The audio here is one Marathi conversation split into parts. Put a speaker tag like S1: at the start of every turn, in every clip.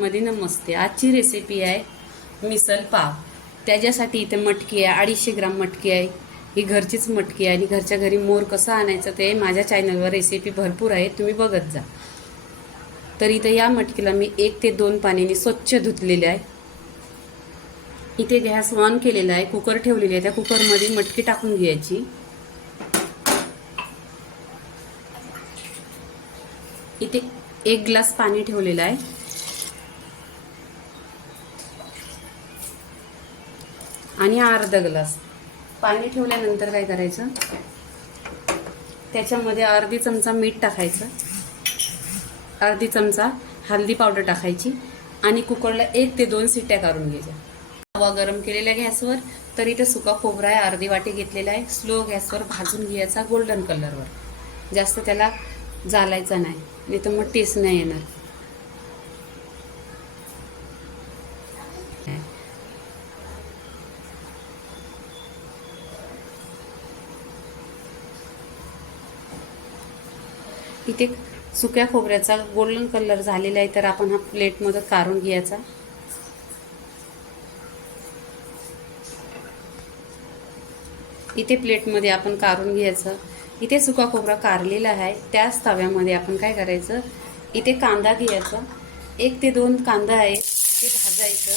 S1: मध्ये नमस्ते. आजची रेसिपी आहे मिसल पाव. त्याच्यासाठी इथे मटकी आहे अडीचशे ग्राम मटकी आहे. ही घरचीच मटकी आहे आणि घरच्या घरी मोर कसं आणायचं ते माझ्या चॅनलवर रेसिपी भरपूर आहे. तुम्ही बघत जा. तर इथे या मटकीला मी एक ते दोन पाण्याने स्वच्छ धुतलेले आहे. इथे गॅस ऑन केलेला आहे कुकर ठेवलेली आहे. त्या कुकरमध्ये मटकी टाकून घ्यायची. इथे एक ग्लास पाणी ठेवलेलं आहे. आणि अर्धा ग्लास. पाणी ठेवल्यानंतर काय करायचं? त्याच्यामध्ये अर्धी चमचा मीठ टाकायचं. अर्धी चमचा हळदी पावडर टाकायची आणि कुकरला एक ते दोन सिट्ट्या काढून घ्यायच्या. हवा गरम केलेल्या गॅसवर तर इथे सुका खोबरा आहे अर्धी वाटी घेतलेला आहे. स्लो गॅसवर भाजून घ्यायचा गोल्डन कलरवर. जास्त त्याला जालायचा नाही. नाही तर मग टेस्ट नाही येणार. इथे सुक्या खोबऱ्याचा गोल्डन कलर झालेला आहे तर आपण हा प्लेटमध्ये काढून घ्यायचा. इथे प्लेटमध्ये आपण काढून घ्यायचं. इथे सुका खोबरा कारलेला आहे. त्याच तव्यामध्ये आपण काय करायचं? इथे कांदा घ्यायचा. एक ते दोन कांदा आहे. ते भाजायचं.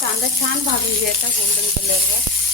S1: कांदा छान भाजून घ्यायचा गोल्डन कलरवर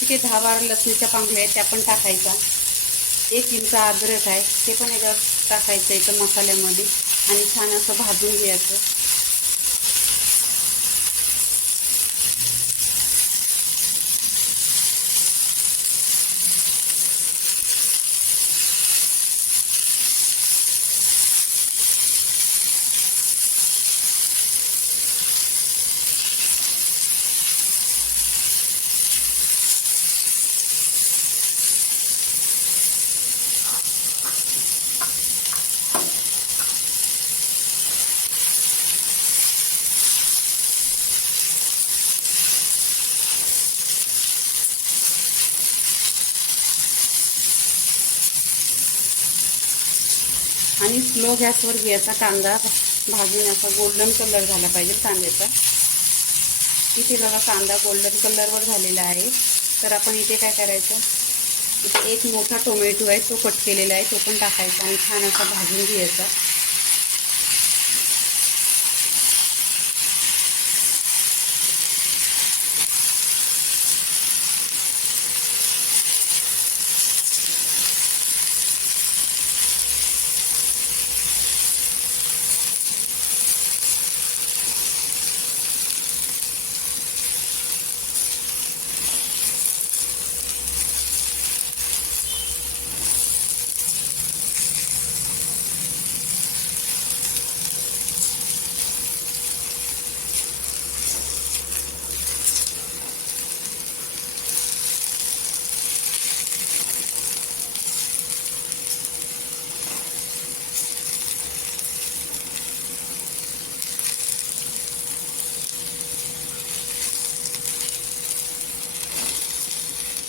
S1: तिथे दहा बारा लसणीच्या पांगळ्या आहेत त्या पण टाकायच्या. एक इंच अद्रक आहे ते पण एकदा टाकायचं इथं मसाल्यामध्ये. आणि छान असं भाजून घ्यायचं. आणि स्लो गॅसवर घ्यायचा कांदा भाजून असा गोल्डन कलर झाला पाहिजे कांद्याचा. इथे बघा कांदा गोल्डन कलरवर झालेला आहे. तर आपण इथे काय करायचं? इथे एक मोठा टोमॅटो आहे तो कट केलेला आहे तो पण टाकायचा आणि छान असा भाजून घ्यायचा.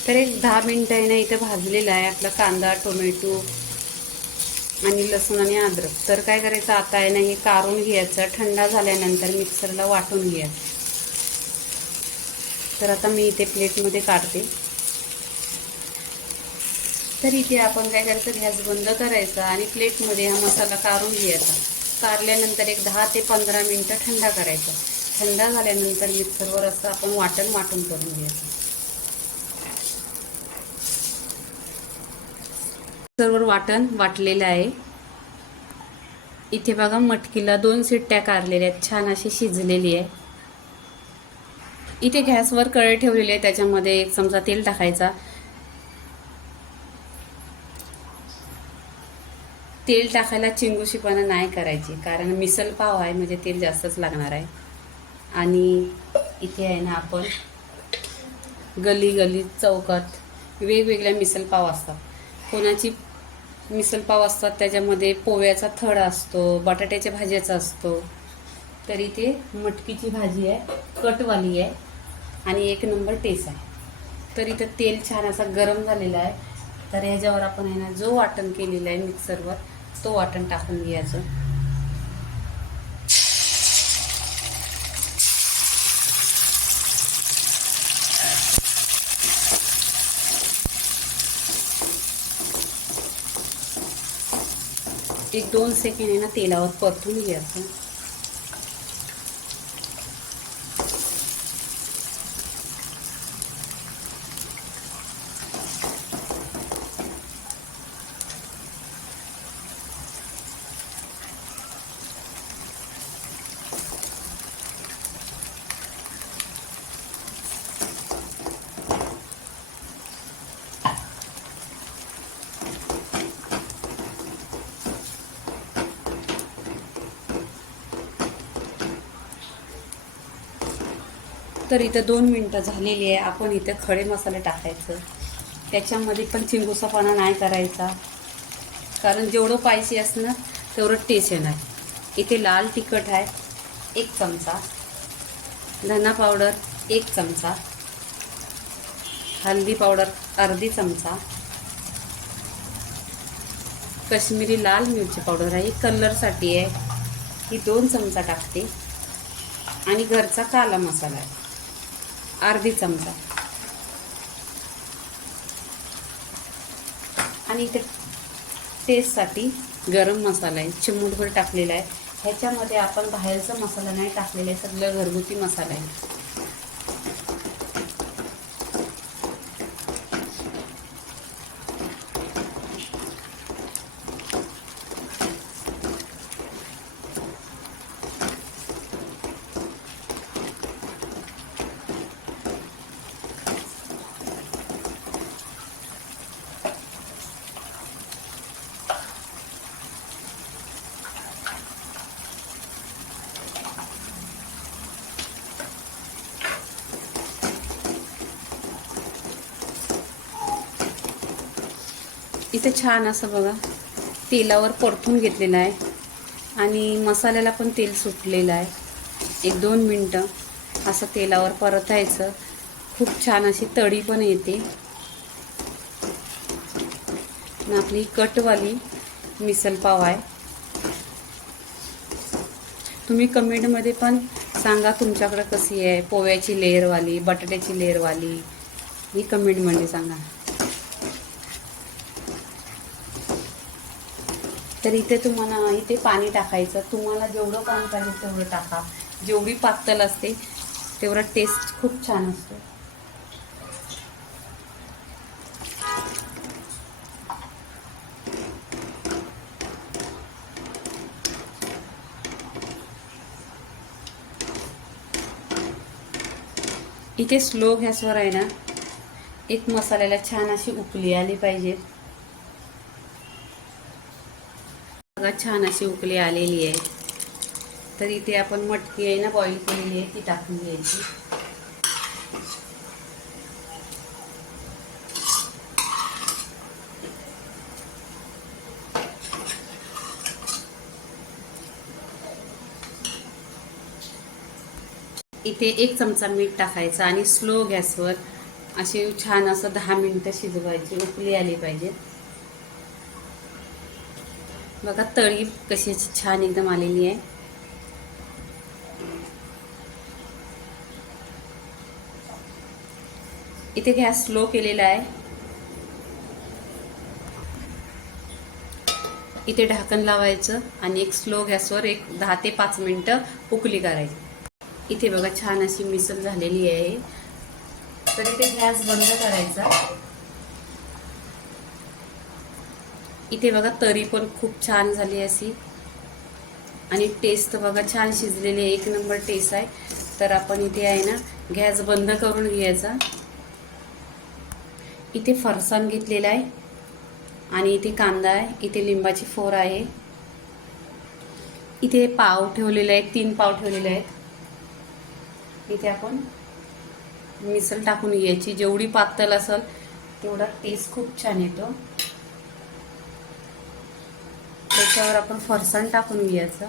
S1: तर एक दहा मिनटं आहे ना इथे भाजलेला आहे. आपला कांदा टोमॅटो आणि लसूण आणि अद्रक. तर काय करायचं आता आहे ना हे काढून घ्यायचं. थंडा झाल्यानंतर मिक्सरला वाटून घ्यायचं. तर आता मी इथे प्लेटमध्ये काढते. तर इथे आपण काय करायचं गॅस बंद करायचा आणि प्लेटमध्ये हा मसाला काढून घ्यायचा. काढल्यानंतर एक दहा ते पंधरा मिनटं थंडा करायचा. थंडा झाल्यानंतर मिक्सरवर असं आपण वाटण वाटून करून घ्यायचं. मिक्सरवर वाटण वाटलेलं आहे. इथे बघा मटकीला दोन सिट्ट्या कारलेल्या आहेत. छान अशी शिजलेली आहे. इथे गॅसवर कळे ठेवलेली आहे. त्याच्यामध्ये एक चमचा तेल टाकायचा. तेल टाकायला चिंगुशीपणा नाही करायची कारण मिसल पाव आहे म्हणजे तेल जास्तच लागणार आहे. आणि इथे आहे ना आपण गली गली चौकात वेगवेगळ्या मिसल पाव असतात. कोणाची मिसळपाव असतात त्याच्यामध्ये पोव्याचा थड असतो बटाट्याच्या भाज्याचा असतो. तर इथे मटकीची भाजी आहे कटवाली आहे आणि एक नंबर टेस्ट आहे. तर इथं तेल छान असा गरम झालेला आहे. तर ह्याच्यावर आपण आहे ना जो वाटण केलेला आहे मिक्सरवर तो वाटण टाकून घ्यायचं. एक दोन सेकंड आहे ना तेलावर परतून घ्यायचं तर इथं दोन मिनटं झालेली आहे. आपण इथं खडे मसाले टाकायचं. त्याच्यामध्ये पण चिंगुसापणा नाही करायचा. कारण जेवढं पाहिजे असणार तेवढं टेस्ट येणार. इथे लाल तिखट आहे एक चमचा. धना पावडर एक चमचा. हल्दी पावडर अर्धी चमचा. कश्मीरी लाल मिरची पावडर आहे. ही कलरसाठी आहे. ही दोन चमचा टाकते. आणि घरचा काला मसाला आहे. अर्धी चमचा. आणि इथे टेस्टसाठी गरम मसाला आहे. चिमूटभर टाकलेला आहे. ह्याच्यामध्ये आपण बाहेरचा मसाला नाही टाकलेला आहे. सगळं घरगुती मसाला आहे. इथे छान असं बघा तेलावर परतून घेतलेलं आहे. आणि मसाल्याला पण तेल सुटलेलं आहे. एक दोन मिनटं असं तेलावर परतायचं. खूप छान अशी तडी पण येते. आपली कटवाली मिसलपाव आहे. तुम्ही कमेंटमध्ये पण सांगा तुमच्याकडं कशी आहे. पोव्याची लेअरवाली बटाट्याची लेअरवाली ही कमेंटमध्ये म्हणजे सांगा. तर इथे तुम्हाला इथे पाणी टाकायचं. तुम्हाला जेवढं पाणी पाहिजे तेवढं टाका. जेवढी पातळ असते तेवढा टेस्ट खूप छान असतो. इथे स्लो गॅसवर आहे ना एक मसाल्याला छान अशी उकली आली पाहिजे. बघा छान अशी उकली आलेली आहे. तर इथे आपण मटकी आहे ना बॉईल केलेली आहे ती टाकून घ्यायची. इथे एक चमचा मीठ टाकायचं आणि स्लो गॅसवर असे छान असं दहा मिनटं शिजवायची उकली आली पाहिजे. बघा तळी कशी छान एकदम आलेली आहे. इथे गॅस स्लो केलेला आहे. इथे ढाकण लावायचं आणि एक स्लो गॅसवर एक दहा ते पाच मिनटं उकली करायची. इथे बघा छान अशी मिसल झालेली आहे. तर इथे गॅस बंद करायचा. इथे बघा तरी पण खूप छान झाली अशी. आणि टेस्ट बघा छान शिजलेली आहे. एक नंबर टेस्ट आहे. तर आपण इथे आहे ना गॅस बंद करून घ्यायचा. इथे फरसाण घेतलेला आहे. आणि इथे कांदा आहे. इथे लिंबाची फोर आहे. इथे पाव ठेवलेले आहेत. तीन पाव ठेवलेले आहेत. इथे आपण मिसळ टाकून घ्यायची. जेवढी पातळ असेल तेवढा टेस्ट खूप छान येतो. त्याच्यावर आपण फरसाण टाकून घ्यायचं.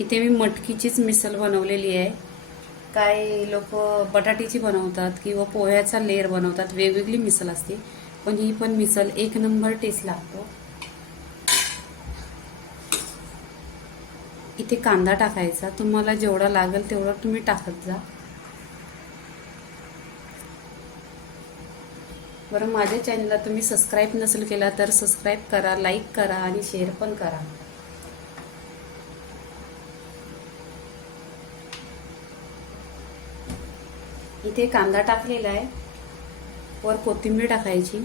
S1: इथे मी मटकीचीच मिसल बनवलेली आहे. काही लोक बटाट्याची बनवतात किंवा पोह्याचा लेअर बनवतात. वेगवेगळी मिसल असते. पण ही पण मिसल एक नंबर टेस्ट लागतो. इथे कांदा टाकायचा. तुम्हाला जेवढा लागेल तेवढा तुम्ही टाकत जा. बरं माझ्या चॅनलला तुम्ही सबस्क्राईब नसेल केला तर सबस्क्राईब करा लाईक करा आणि शेअर पण करा. इथे कांदा टाकलेला आहे. वर कोथिंबीर टाकायची.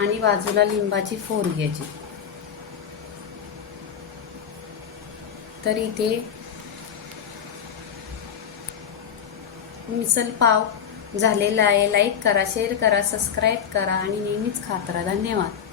S1: आणि बाजूला लिंबाची फोर घ्यायची. तर इथे मिसल पाव झालेला आहे. लाईक करा शेअर करा सबस्क्राईब करा आणि नेहमीच खात राहा. धन्यवाद.